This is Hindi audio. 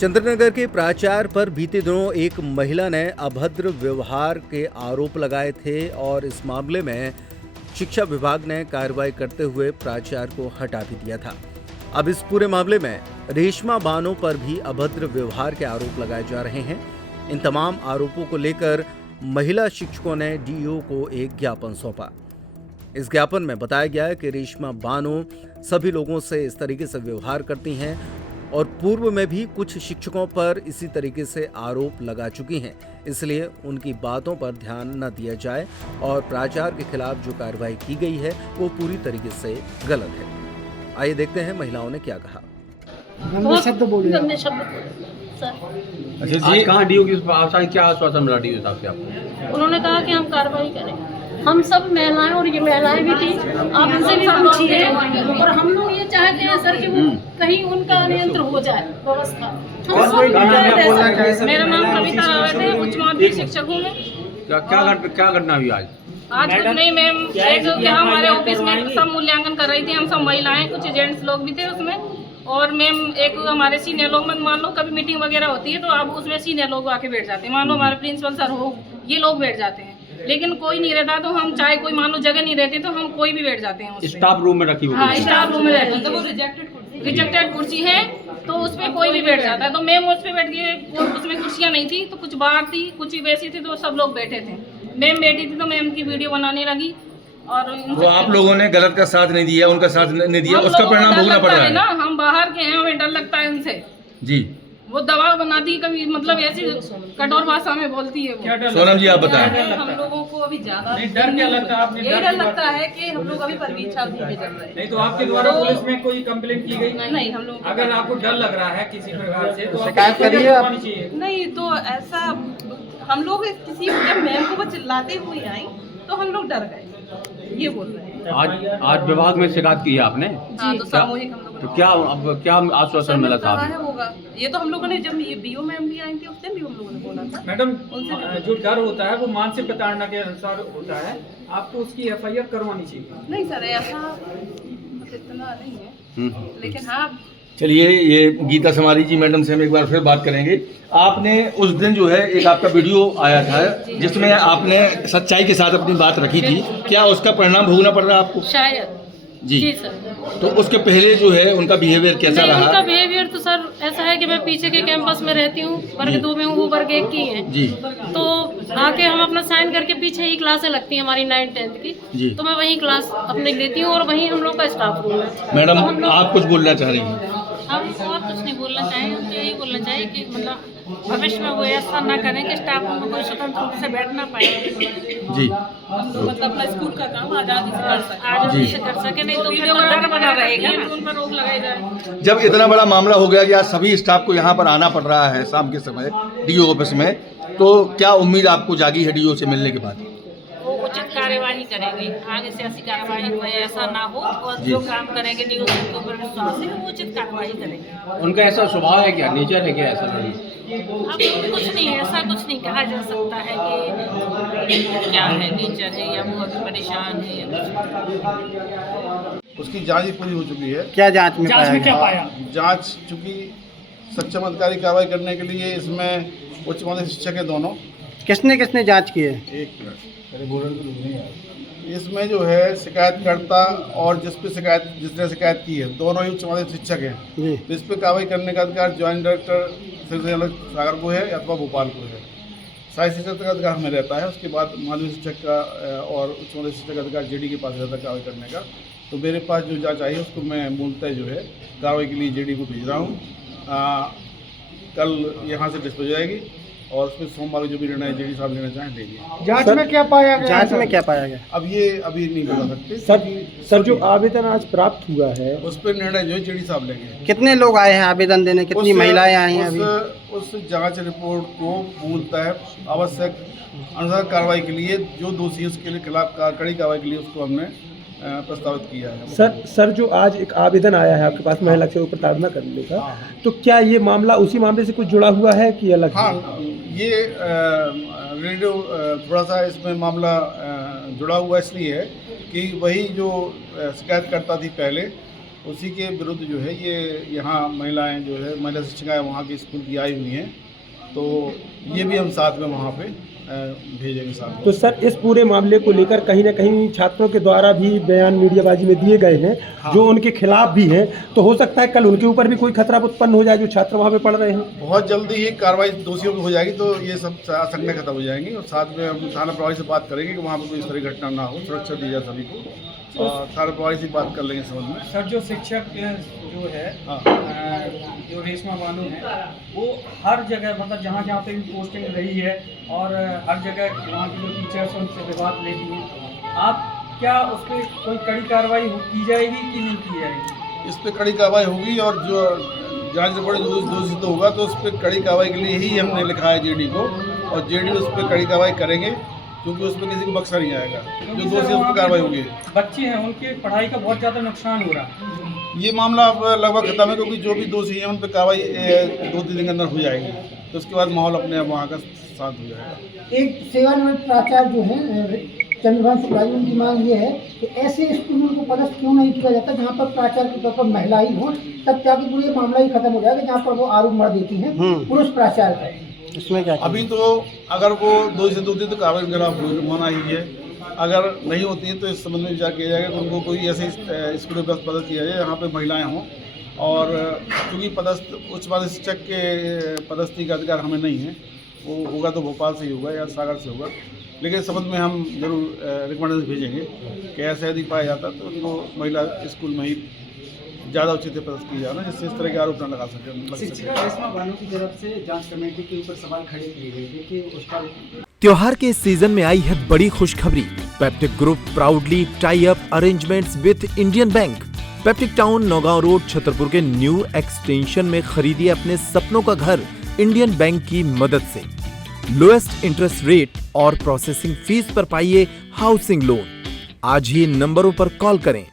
चंद्रनगर के प्राचार्य पर बीते दिनों एक महिला ने अभद्र व्यवहार के आरोप लगाए थे और इस मामले में शिक्षा विभाग ने कार्रवाई करते हुए प्राचार्य को हटा भी दिया था। अब इस पूरे मामले में रेशमा बानो पर भी अभद्र व्यवहार के आरोप लगाए जा रहे हैं। इन तमाम आरोपों को लेकर महिला शिक्षकों ने डीईओ को एक ज्ञापन सौंपा। इस ज्ञापन में बताया गया है कि रेशमा बानो सभी लोगों से इस तरीके से व्यवहार करती हैं और पूर्व में भी कुछ शिक्षकों पर इसी तरीके से आरोप लगा चुकी हैं, इसलिए उनकी बातों पर ध्यान न दिया जाए और प्राचार्य के खिलाफ जो कार्रवाई की गई है वो पूरी तरीके से गलत है। आइए देखते हैं महिलाओं ने क्या कहा। गंदे शब्द बोले सर। अच्छा जी, कहाँ डीओ की क्या आश्वासन मिला डीओ साहब से आपको? उन्होंने कहा कि हम कार्रवाई करें। हम सब महिलाएं और ये महिलाएं भी थी, आप इनसे भी पूछिए। और हम लोग ये चाहते हैं सर कि वो कहीं उनका नियंत्रण हो जाए व्यवस्था। मेरा नाम कविता रावत है, उच्च माध्यमिक शिक्षक हूँ मैं। क्या घटना हुई आज? आज कुछ नहीं मैम, एक क्या हमारे ऑफिस में सब मूल्यांकन कर रही थी, हम सब महिलाएं, कुछ जेंट्स लोग भी थे उसमें। और मैम एक हमारे सीनियर लोग, मान लो कभी मीटिंग वगैरह होती है तो अब उसमें सीनियर लोग आके बैठ जाते हैं। मान लो हमारे प्रिंसिपल सर हो, ये लोग बैठ जाते हैं, लेकिन कोई नहीं रहता तो हम चाहे कोई मान लो जगह नहीं रहती तो हम कोई भी बैठ जाते हैं। स्टाफ रूम में रखी हुई? हाँ, स्टाफ रूम में रहती है। वो रिजेक्टेड कुर्सी है तो उसमें कोई भी बैठ जाता है। तो मैम उस पर बैठ गए, उसमें कुर्सियाँ नहीं थी तो कुछ बाहर थी, कुछ वैसी थी तो सब लोग बैठे थे। मैम बैठी थी तो मैम की वीडियो बनाने लगी और वो आप लोगों ने गलत का साथ नहीं दिया, उनका साथ नहीं दिया, उसका परिणाम भोगना पड़ रहा है ना। हम बाहर के हैं, हमें डर लगता है उनसे जी। वो दबाव बनाती है कभी, मतलब ऐसी कठोर भाषा में बोलती है वो। सोनम जी आप बताएं। हम लोगों को अभी ज्यादा डर क्या लगता है आपने? यही डर लगता है कि हम लोग अभी परीक्षा भी भेज रहे हैं। नहीं तो आपके द्वारा पुलिस में कोई कंप्लेंट की गई? नहीं, हम लोग अगर आपको डर लग रहा है किसी प्रकार से तो शिकायत करिए आप। होनी चाहिए। नहीं तो ऐसा हम लोग किसी जब मैम को वो चिल्लाते हुए आई तो हम लोग डर गए, ये बोल रहे हैं। आज विभाग में शिकायत की है आपने? हाँ, तो सामूहिक हम लोग। तो क्या आश्वासन मिला था? होगा ये तो हम लोगों ने, जब ये बीओ मैम भी आई थी उस दिन भी हम लोगों ने बोला था। मैडम, जो डर होता है वो मानसिक प्रताड़ना के अनुसार होता है, आपको उसकी एफआईआर करवानी चाहिए। नहीं सर, ऐसा इतना नहीं है, लेकिन हाँ। चलिए, ये गीता समारी जी मैडम से हम एक बार फिर बात करेंगे। आपने उस दिन जो है एक आपका वीडियो आया था जिसमें आपने सच्चाई के साथ अपनी बात रखी थी, क्या उसका परिणाम भोगना पड़ रहा है आपको? शायद जी सर। तो उसके पहले जो है उनका बिहेवियर कैसा नहीं, रहा? उनका बिहेवियर तो सर ऐसा है कि मैं पीछे के कैंपस में रहती हूँ, वर्ग 2 में हूँ, वो वर्ग 1 की है जी। तो आके हम अपना साइन करके पीछे ही क्लासें लगती हैं हमारी 9th 10th की जी। तो मैं वहीं क्लास अपने लेती हूँ और वहीं हम लोग का स्टाफ रूम है। मैडम, तो हम लोग- आप कुछ बोलना चाह रही हैं? हम और कुछ नहीं बोलना चाहेंगे, हम तो यही बोलना चाहिए कि मतलब भविष्य में वो ऐसा ना करें कि स्टाफ रूम में कोई स्वतंत्र रूप से बैठ ना पाए जी। मतलब अपना स्कूल का काम आजादी से कर सके, आजादी से कर सके, नहीं तो फिर तो डर बना रहेगा, उन पर रोक लगाई जाए। जब इतना बड़ा मामला हो गया कि आज सभी स्टाफ को यहाँ पर आना पड़ रहा है शाम के समय डीओ ऑफिस में, तो क्या उम्मीद आपको जागी है डीओ से मिलने के बाद? वो उचित कार्यवाही करेंगे, आगे से ऐसी कार्यवाही हो ऐसा ना हो और जो काम करेंगे डीओ के ऊपर विश्वास है वो उचित कार्यवाही करेंगे। उनका ऐसा स्वभाव है क्या, नेचर है क्या ऐसा? नहीं, अब कुछ नहीं, ऐसा कुछ नहीं कहा जा सकता है कि क्या है, नेचर है या वो अभी परेशान है या कुछ। उसकी जांच पूरी हो चुकी है। क्या जांच में क्या पाया? जांच चूंकि सक्षम अधिकारी कार्रवाई करने के लिए इसमें उच्च माध्यमिक शिक्षक है दोनों। किसने किसने जांच की है? एक मिनट, इसमें जो है शिकायतकर्ता और जिसने शिकायत की है दोनों ही उच्च माध्यमिक शिक्षक हैं जी। तो इस पर कार्रवाई करने का अधिकार ज्वाइंट डायरेक्टर सागर को है अथवा भोपाल को है। सहायक शिक्षक का अधिकार हमें रहता है, उसके बाद माध्यमिक शिक्षक का और उच्च माध्यमिक शिक्षक का अधिकार जेडी के पास रहता है कार्रवाई करने का। तो मेरे पास जो जांच आई है उसको मैं मूलतः जो है कार्रवाई के लिए जेडी को भेज रहा हूँ। कल यहाँ से डिस्पोज हो जाएगी और उसमें सोमवार को जो भी निर्णय जेडी साहब लेना चाहें लेंगे। जांच में क्या पाया गया? जांच में क्या पाया गया? अब ये अभी नहीं बता सकते सर जो आवेदन आज प्राप्त हुआ है उस पर निर्णय जो है जेडी साहब लेंगे। कितने लोग आए हैं आवेदन देने, कितनी महिलाएं आई हैं अभी? उस जांच रिपोर्ट को मूलतः आवश्यक अनुसार कार्रवाई के लिए जो दोषी है उसके लिए खिलाफ कड़ी कार्रवाई के लिए उसको हमने प्रस्तावित किया है। सर जो आज एक आवेदन आया है आपके पास महिला से प्रताड़ना करने का, तो क्या ये मामला उसी मामले से कुछ जुड़ा हुआ है कि अलग? हाँ, ये रेडियो थोड़ा सा इसमें मामला जुड़ा हुआ इसलिए है कि वही जो शिकायत करता थी पहले उसी के विरुद्ध जो है ये यहाँ महिलाएं जो है महिला शिक्षिकाएँ वहाँ के स्कूल की आई हुई हैं, तो ये भी हम साथ में वहाँ पे भेजेंगे साथ। तो सर इस पूरे मामले को लेकर कहीं ना कहीं छात्रों के द्वारा भी बयान मीडियाबाजी में दिए गए हैं, हाँ। जो उनके खिलाफ भी हैं, तो हो सकता है कल उनके ऊपर भी कोई खतरा उत्पन्न हो जाए जो छात्र वहाँ पे पढ़ रहे हैं। बहुत जल्दी ही कार्रवाई दोषियों की हो जाएगी, तो ये सब आशंकाएं खत्म हो जाएंगी और साथ में हम थाना प्रभारी से बात करेंगे कि वहाँ पर कोई इस तरह घटना ना हो, सुरक्षा दी जाए सभी को, और थाना प्रभारी से बात कर लेंगे समझ में। सर जो शिक्षक जो है हाँ। जो रेशमा बानू है वो हर जगह मतलब जहाँ जहाँ पे भी पोस्टिंग रही है और हर जगह वहाँ के जो टीचर्स हैं उनसे विवाद लेती हैं, आप क्या उस पर कोई कड़ी कार्रवाई की जाएगी कि नहीं की जाएगी? इस पर कड़ी कार्रवाई होगी और जो जांच रिपोर्ट दोषित होगा तो उस पर कड़ी कार्रवाई के लिए ही हमने लिखा है जेडी को, और जेडी उस पर कड़ी कार्रवाई करेंगे, क्योंकि उसमें किसी को बख्शा नहीं जाएगा, जो दोषी उस पर कार्रवाई होगी। बच्चे हैं उनके पढ़ाई का बहुत ज़्यादा नुकसान हो रहा है। ये मामला अब लगभग खत्म है, क्योंकि जो भी दोषी हैं उन पर कार्रवाई 2-3 दिन के अंदर हो जाएगी, तो उसके बाद माहौल अपने आप वहाँ का शांत हो जाएगा। एक सेवानिवृत्त प्राचार्य जो है चंद्रभान शुक्लाजी, उनकी मांग ये है कि ऐसे स्कूल में उनको पदस्थ क्यों नहीं किया जाता जहाँ पर प्राचार्य के तौर पर महिला ही हो, तब जाके पूरे मामला ही खत्म हो जाएगा, जहाँ पर वो आरोप मर देती हैं पुरुष प्राचार्य का। इसमें क्या अभी तो अगर वो दोषी होती है तो कार्रवाई के खिलाफ होना ही है, अगर नहीं होती हैं तो इस संबंध में विचार किया जाएगा कि उनको कोई ऐसे स्कूल में पदस्थ किया जाए जहाँ पे महिलाएं हों, और क्योंकि पदस्थ उच्च माध्यमिक शिक्षक के पदस्थी का अधिकार हमें नहीं है, वो होगा तो भोपाल से ही होगा या सागर से होगा, लेकिन इस संबंध में हम जरूर रिकमेंडेशन भेजेंगे कि ऐसे यदि पाया जाता तो उनको महिला स्कूल में ही ज़्यादा उचित पदस्थ की जाना, जिससे इस तरह के आरोप न लगा सके। शिक्षिका रेशमा बानू की तरफ से जांच कमेटी के ऊपर सवाल खड़े किए गए थे कि उसका त्योहार के इस सीजन में आई है बड़ी खुशखबरी। Peptic group proudly tie up arrangements with Indian bank. Peptic town Naugaon road Chhatarpur के न्यू एक्सटेंशन में खरीदिए अपने सपनों का घर इंडियन बैंक की मदद से। लोएस्ट इंटरेस्ट रेट और प्रोसेसिंग फीस पर पाइए हाउसिंग लोन। आज ही इन नंबरों पर कॉल करें